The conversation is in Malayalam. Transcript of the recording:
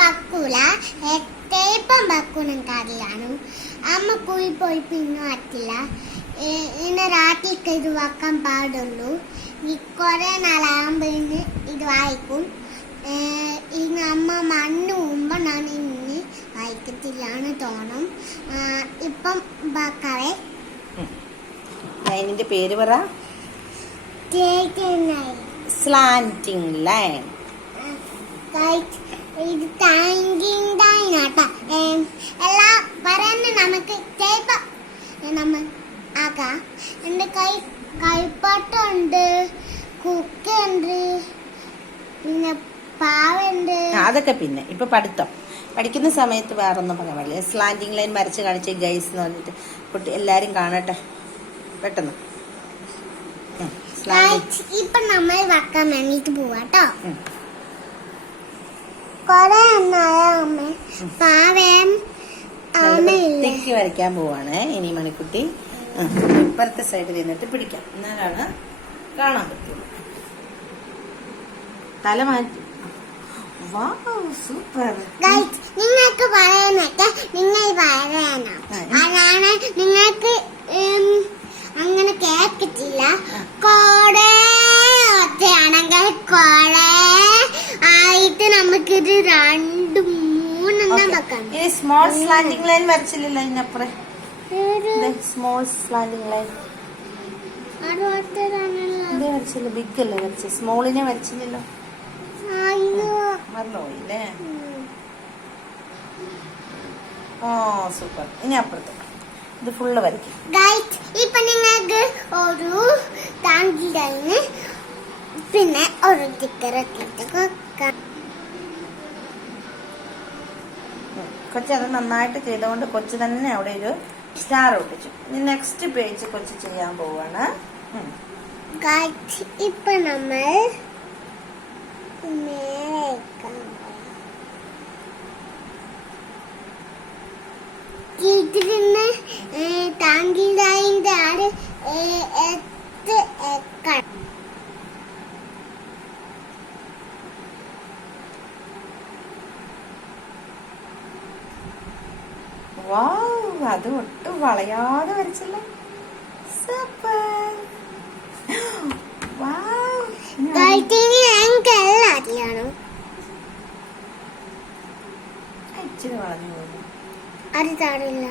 ബക്കൂല തേപ്പം ബക്കൂനും കറിയാണ് അമ്മ കുഴി പോയി പിന്നെ പറ്റില്ല ഇന്ന് രാത്രിക്ക് ഇത് വെക്കാൻ പാടുള്ളൂ ഈ കുറെ നാളാകുമ്പോൾ ഇത് വായിക്കും ഇന്ന് അമ്മ മണ്ണ് മുമ്പ് ഞാൻ ഇന്ന് വായിക്കത്തില്ലാണ് തോന്നും ഇപ്പം ബക്കാവേ ലൈനിന്റെ പേര് പറ സ്ലാന്റിംഗ് ലൈൻ ഇത് ടാങ്കിങ് ലൈൻ ആട്ടാ എല്ലാം പറയുന്നത് നമുക്ക് നമ്മൾ ആക്കാം എൻ്റെ കൈപ്പാട്ടുണ്ട് കുക്കുണ്ട് പിന്നെ പാവുണ്ട് അതൊക്കെ പിന്നെ ഇപ്പൊ പഠിക്കുന്ന സമയത്ത് വേറൊന്നും പറയാൻ പാടില്ല സ്ലാന്റിംഗ് ലൈൻ വരച്ച് കാണിച്ച് ഗൈസ് എന്ന് പറഞ്ഞിട്ട് കുട്ടി എല്ലാരും കാണട്ടെ പെട്ടെന്ന് ഇപ്പൊ നമ്മൾ വെക്കാൻ വേണ്ടിട്ട് പോവാട്ടോ കൊറേ അമ്മ പാവം തെക്കി വരയ്ക്കാൻ പോവാണ് ഇനി മണിക്കുട്ടി ഇപ്പുറത്തെ സൈഡിൽ നിന്നിട്ട് പിടിക്കാം എന്നാലാണ് കാണാൻ പറ്റുള്ളൂ തല മാറ്റി സൂപ്പർ നിങ്ങൾക്ക് പറയാനൊക്കെ നിങ്ങൾ പറയാനോ അതാണ് നിങ്ങൾക്ക് അങ്ങനെ കേൾക്കത്തില്ല കോടെ ഒറ്റയാണെങ്കിൽ കോടെ ആയിട്ട് നമുക്കിത് 2 3 വെക്കാം സ്മോൾ സ്ലാന്റിംഗ് ലൈൻ വരച്ചില്ലല്ലോ ഇതിനപ്പുറം സ്മോൾ സ്ലാന്റിംഗ് ലൈൻ വരച്ചില്ല ബിഗ് അല്ലേ വരച്ച സ്മോളിനെ വരച്ചില്ലല്ലോ മറന്നുപോയില്ലേ ഓ സൂപ്പർ ഇനി അപ്പുറത്ത് ഇത് ഫുള്ള് വരയ്ക്കും ഇപ്പൊ നിങ്ങൾക്ക് ഒരു ടാങ്കി ലൈന് പിന്നെ ഒരു സ്റ്റിക്കറൊക്കെ കൊച്ചി അത് നന്നായിട്ട് ചെയ്തുകൊണ്ട് കൊച്ചു തന്നെ അവിടെ ഒരു സ്റ്റാർ ഒട്ടിച്ചു ഇനി നെക്സ്റ്റ് പേജ് കൊച്ചു ചെയ്യാൻ പോവാണ് ഇപ്പൊ നമ്മൾ ഇതിന് ടാങ്കി ലൈൻ്റെ ആട് അത് ഒട്ടും വളയാതെ വരച്ചില്ല സൂപ്പർ ഇച്ചിരി വളഞ്ഞു അത് താടില്ല